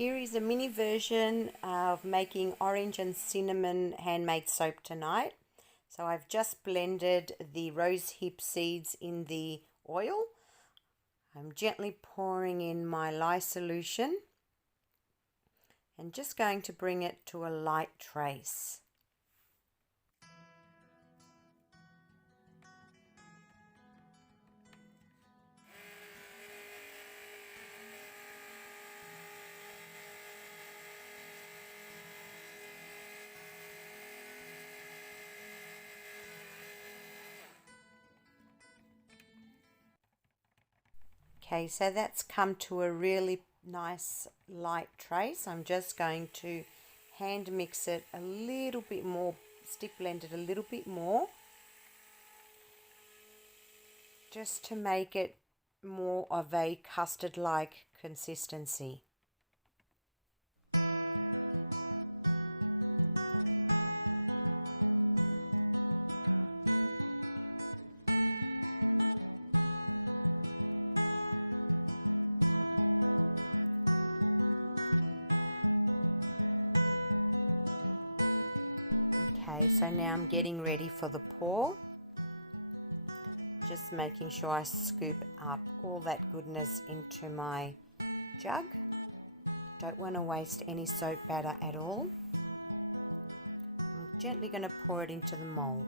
Here is a mini version of making orange and cinnamon handmade soap tonight. So I've just blended the rose hip seeds in the oil. I'm gently pouring in my lye solution and just going to bring it to a light trace. Okay, so that's come to a really nice light trace. I'm just going to hand mix it a little bit more, stick blend it a little bit more, just to make it more of a custard-like consistency. So now I'm getting ready for the pour, just making sure I scoop up all that goodness into my jug. Don't want to waste any soap batter at all. Gently going to pour it into the mold.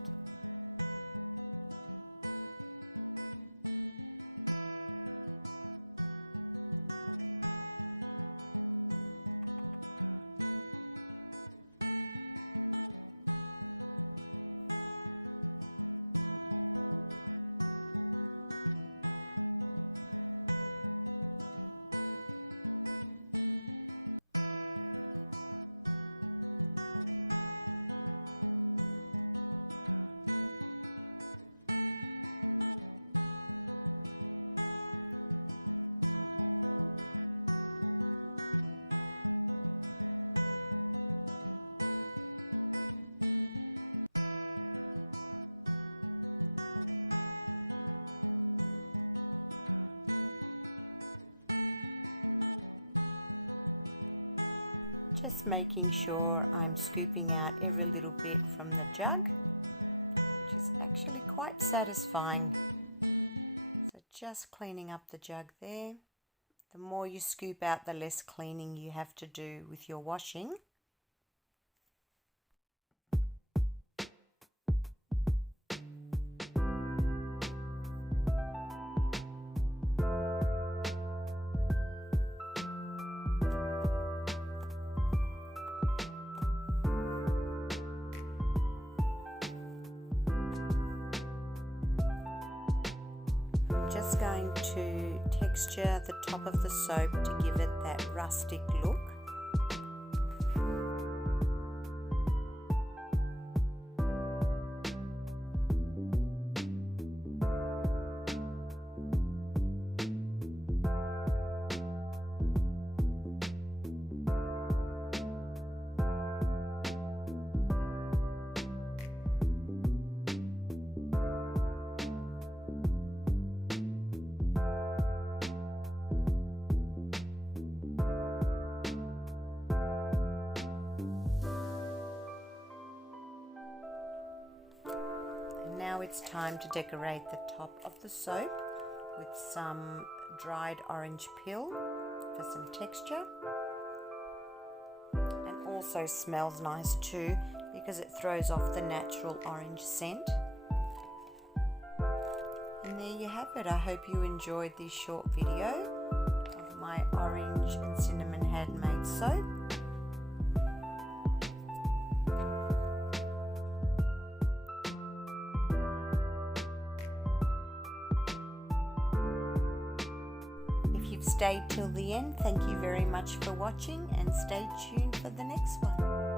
Just making sure I'm scooping out every little bit from the jug, which is actually quite satisfying. So just cleaning up the jug there. The more you scoop out, the less cleaning you have to do with your washing. Just going to texture the top of the soap to give it that rustic look. Now it's time to decorate the top of the soap with some dried orange peel for some texture, and also smells nice too because it throws off the natural orange scent. And there you have it. I hope you enjoyed this short video of my orange and cinnamon handmade soap. Stayed till the end. Thank you very much for watching, and stay tuned for the next one.